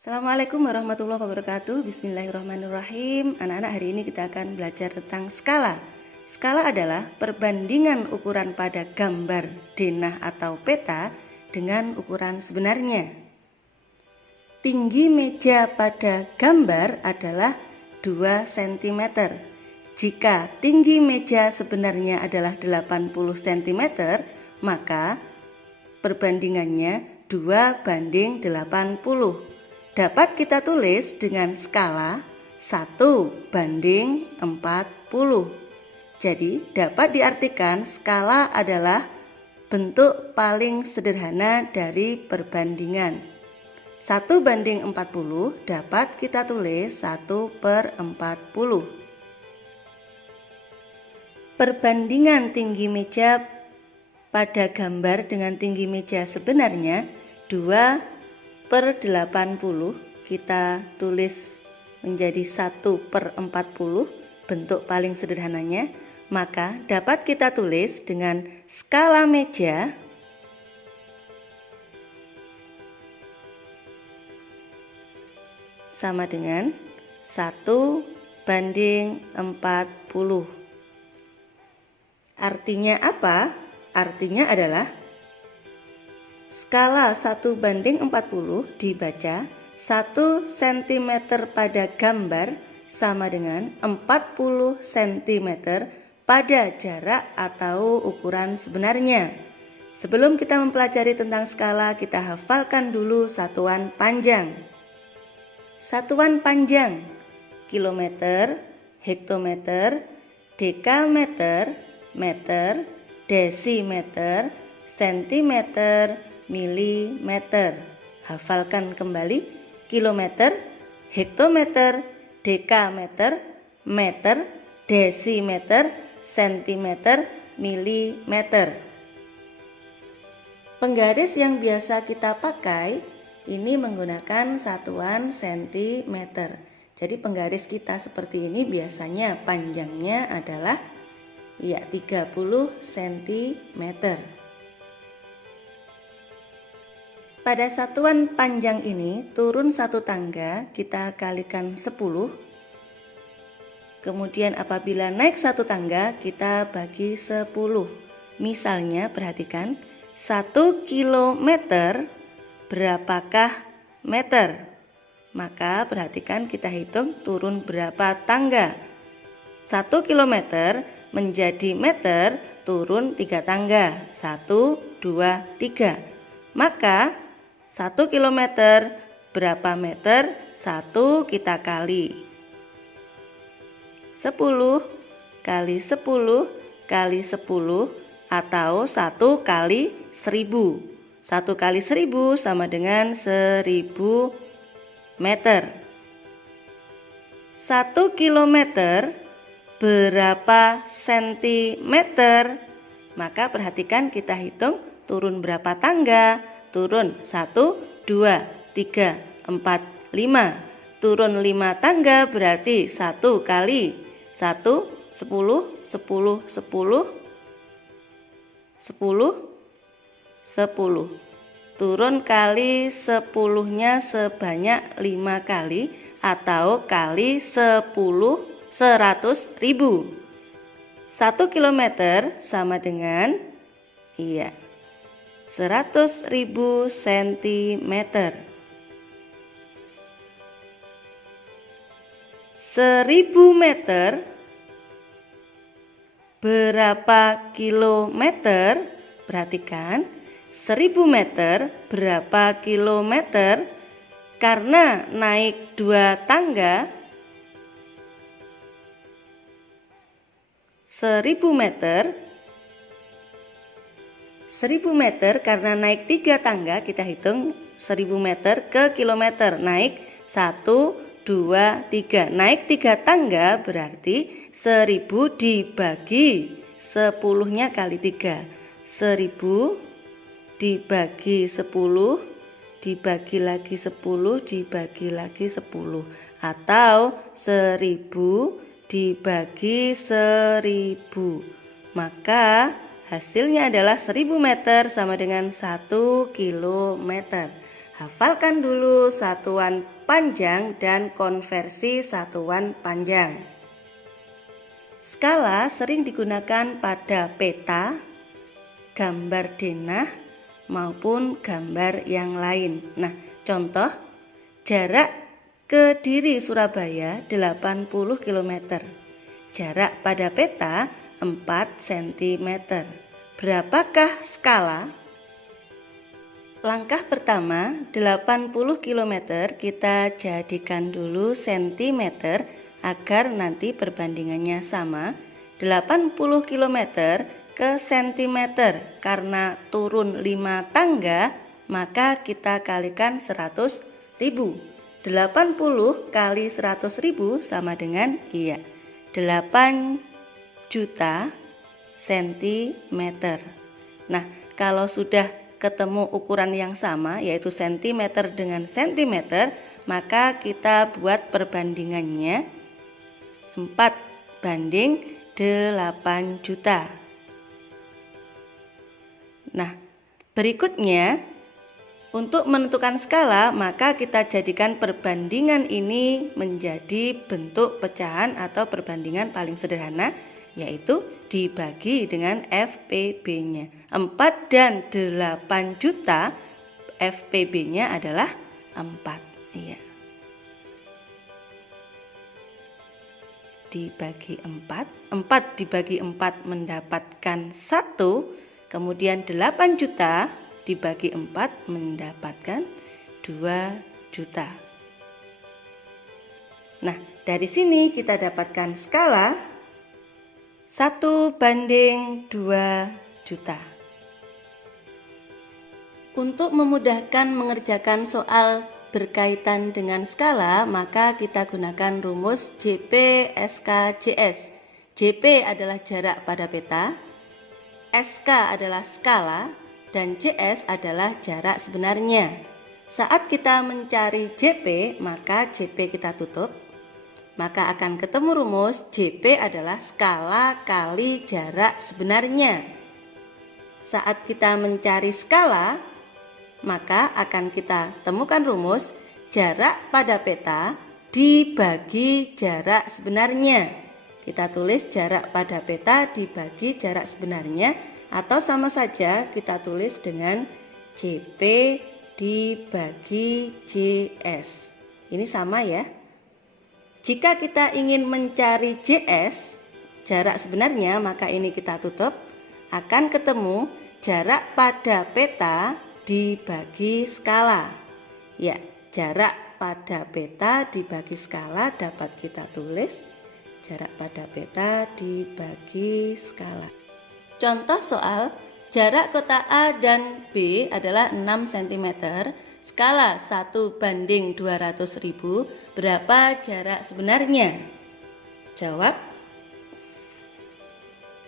Assalamualaikum warahmatullahi wabarakatuh. Bismillahirrahmanirrahim. Anak-anak, hari ini kita akan belajar tentang skala. Skala adalah perbandingan ukuran pada gambar denah atau peta dengan ukuran sebenarnya. Tinggi meja pada gambar adalah 2 cm. Jika tinggi meja sebenarnya adalah 80 cm, maka perbandingannya 2:80. Dapat kita tulis dengan skala 1:40. Jadi dapat diartikan skala adalah bentuk paling sederhana dari perbandingan. 1:40 dapat kita tulis 1/40. Perbandingan tinggi meja pada gambar dengan tinggi meja sebenarnya 2/80, kita tulis menjadi 1/40 bentuk paling sederhananya, maka dapat kita tulis dengan skala meja sama dengan 1:40. Artinya apa? Artinya adalah skala 1:40 dibaca 1 cm pada gambar sama dengan 40 cm pada jarak atau ukuran sebenarnya. Sebelum kita mempelajari tentang skala, kita hafalkan dulu satuan panjang. Satuan panjang: kilometer, hektometer, dekameter, meter, desimeter, sentimeter, milimeter. Hafalkan kembali: kilometer, hektometer, dekameter, meter, desimeter, sentimeter, milimeter. Penggaris yang biasa kita pakai ini menggunakan satuan sentimeter. Jadi penggaris kita seperti ini biasanya panjangnya adalah 30 cm. Pada satuan panjang ini turun satu tangga kita kalikan 10. Kemudian apabila naik satu tangga kita bagi 10. Misalnya perhatikan, 1 kilometer berapakah meter? Maka perhatikan kita hitung turun berapa tangga. 1 kilometer menjadi meter turun 3 tangga. 1, 2, 3. Maka 1 kilometer berapa meter? 1 kita kali 10 kali 10 kali 10 atau 1 kali 1000. 1 kali 1000 sama dengan 1000 meter. 1 kilometer berapa sentimeter? Maka perhatikan kita hitung turun berapa tangga? Turun 1, 2, 3, 4, 5. Turun 5 tangga berarti 1 kali 1, 10, 10, 10, 10, 10. Turun kali 10-nya sebanyak 5 kali atau kali 10, 100.000. 1 kilometer sama dengan 100.000 cm. 1000 meter berapa kilometer? Perhatikan, 1000 meter berapa kilometer? Karena naik 2 tangga, 1000 meter karena naik 3 tangga, kita hitung 1000 meter ke kilometer, naik 1, 2, 3. Naik 3 tangga berarti 1000 dibagi 10-nya kali 3. 1000 dibagi 10 dibagi lagi 10 dibagi lagi 10 atau 1000 dibagi 1000. Maka hasilnya adalah 1000 meter sama dengan 1 kilometer. Hafalkan dulu satuan panjang dan konversi satuan panjang. Skala sering digunakan pada peta, gambar denah, maupun gambar yang lain. Nah, contoh, jarak Kediri Surabaya 80 km. Jarak pada peta 4 cm. Berapakah skala? Langkah pertama, 80 km kita jadikan dulu cm agar nanti perbandingannya sama. 80 km ke cm, karena turun 5 tangga maka kita kalikan 100.000. 80 kali 100.000 sama dengan 8 juta cm. Nah, kalau sudah ketemu ukuran yang sama, yaitu cm dengan cm, maka kita buat perbandingannya 4:8 juta. Nah, berikutnya untuk menentukan skala, maka kita jadikan perbandingan ini menjadi bentuk pecahan atau perbandingan paling sederhana, yaitu dibagi dengan FPB-nya. 4 dan 8 juta, FPB-nya adalah 4. Dibagi 4, 4 dibagi 4 mendapatkan 1, kemudian 8 juta dibagi 4 mendapatkan 2 juta. Nah, dari sini kita dapatkan skala 1:2 juta. Untuk memudahkan mengerjakan soal berkaitan dengan skala, maka kita gunakan rumus JP SK JS. JP adalah jarak pada peta, SK adalah skala, dan JS adalah jarak sebenarnya. Saat kita mencari JP, maka JP kita tutup, maka akan ketemu rumus JP adalah skala kali jarak sebenarnya. Saat kita mencari skala, maka akan kita temukan rumus jarak pada peta dibagi jarak sebenarnya. Kita tulis jarak pada peta dibagi jarak sebenarnya, atau sama saja kita tulis dengan JP dibagi JS. Ini sama ya. Jika kita ingin mencari JS, jarak sebenarnya, maka ini kita tutup, akan ketemu jarak pada peta dibagi skala. Ya, jarak pada peta dibagi skala dapat kita tulis jarak pada peta dibagi skala. Contoh soal, jarak kota A dan B adalah 6 cm, skala 1:200.000, berapa jarak sebenarnya? Jawab.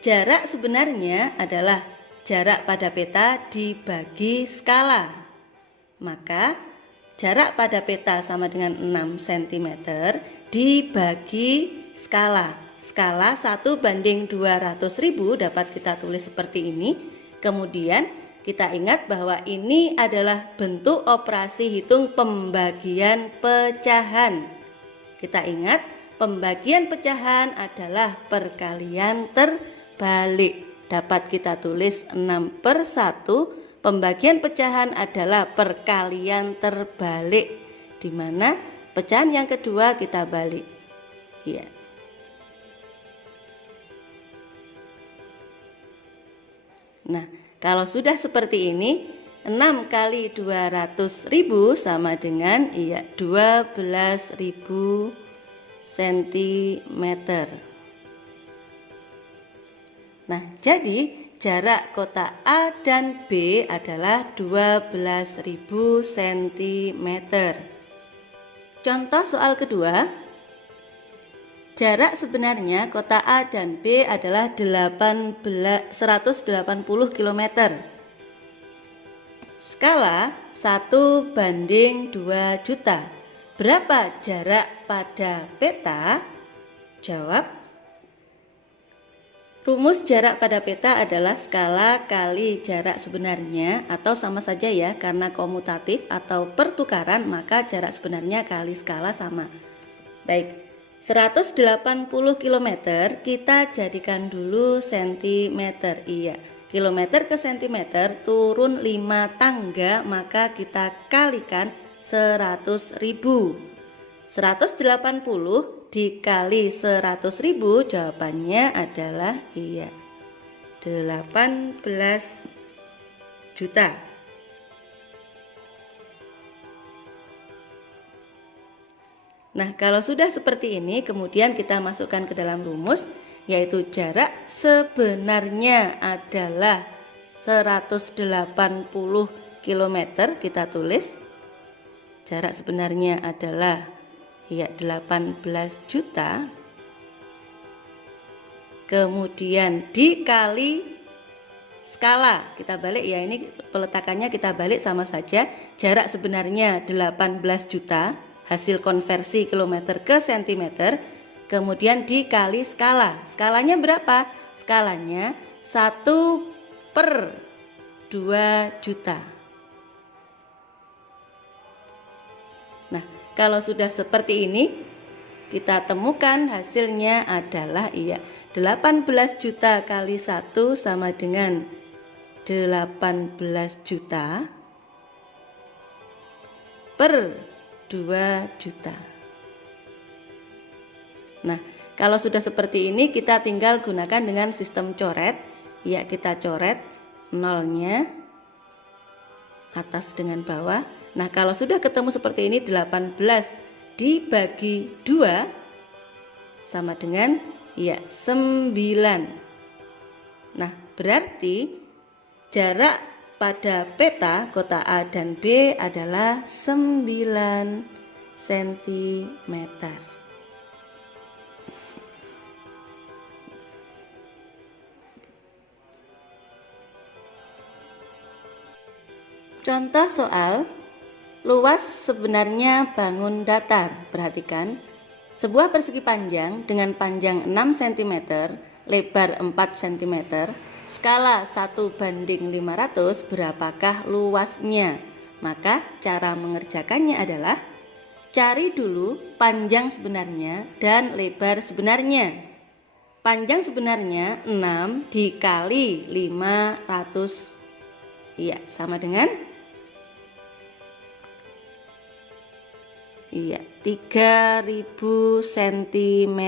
Jarak sebenarnya adalah jarak pada peta dibagi skala. Maka jarak pada peta sama dengan 6 cm dibagi skala. Skala 1:200.000 dapat kita tulis seperti ini. Kemudian kita ingat bahwa ini adalah bentuk operasi hitung pembagian pecahan. Kita ingat pembagian pecahan adalah perkalian terbalik. Dapat kita tulis 6/1. Pembagian pecahan adalah perkalian terbalik, di mana pecahan yang kedua kita balik. Ya. Nah, kalau sudah seperti ini, 6 kali 200.000 sama dengan 12.000 cm. Nah, jadi jarak kota A dan B adalah 12.000 cm. Contoh soal kedua, jarak sebenarnya kota A dan B adalah 180 km. Skala 1:2 juta. Berapa jarak pada peta? Jawab. Rumus jarak pada peta adalah skala kali jarak sebenarnya, atau sama saja ya, karena komutatif atau pertukaran maka jarak sebenarnya kali skala sama. Baik, 180 km kita jadikan dulu cm. Iya, kilometer ke cm turun 5 tangga, maka kita kalikan 100.000. 180 dikali 100.000, jawabannya adalah iya 18 juta. Nah, kalau sudah seperti ini, kemudian kita masukkan ke dalam rumus, yaitu jarak sebenarnya adalah 180 km. Kita tulis jarak sebenarnya adalah ya 18 juta, kemudian dikali skala, kita balik ya, ini peletakannya kita balik sama saja, jarak sebenarnya 18 juta, hasil konversi kilometer ke sentimeter, kemudian dikali skala. Skalanya berapa? Skalanya 1/2 juta. Nah, kalau sudah seperti ini, kita temukan hasilnya adalah iya 18 juta kali 1 sama dengan 18 juta per 2 juta. Nah, kalau sudah seperti ini, kita tinggal gunakan dengan sistem coret. Ya, kita coret nolnya atas dengan bawah. Nah, kalau sudah ketemu seperti ini, 18 dibagi 2 sama dengan ya 9. Nah, berarti jarak pada peta kota A dan B adalah 9 cm. Contoh soal luas sebenarnya bangun datar. Perhatikan, sebuah persegi panjang dengan panjang 6 cm, lebar 4 cm, skala 1/500, berapakah luasnya? Maka cara mengerjakannya adalah cari dulu panjang sebenarnya dan lebar sebenarnya. Panjang sebenarnya 6 dikali 500, iya sama dengan 3000 cm.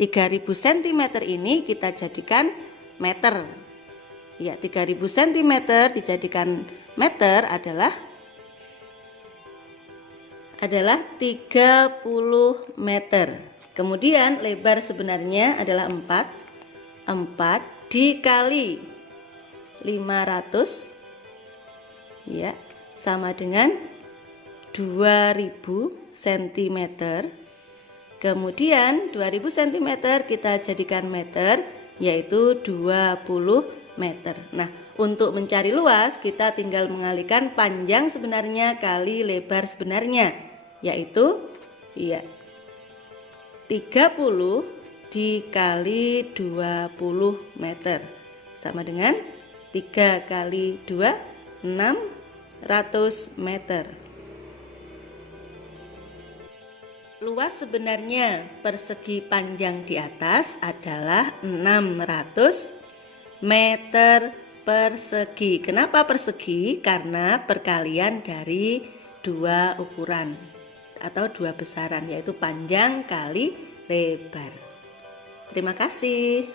3000 cm ini kita jadikan meter. Ya, 3000 cm dijadikan meter adalah 30 meter. Kemudian lebar sebenarnya adalah 4 dikali 500, ya, sama dengan 2000 cm. Kemudian 2000 cm kita jadikan meter, yaitu 20 meter. Nah, untuk mencari luas kita tinggal mengalihkan panjang sebenarnya kali lebar sebenarnya, yaitu ya 30 dikali 20 meter sama dengan 3 kali 2 600 meter. Luas sebenarnya persegi panjang di atas adalah 600 meter persegi. Kenapa persegi? Karena perkalian dari dua ukuran atau dua besaran, yaitu panjang kali lebar. Terima kasih.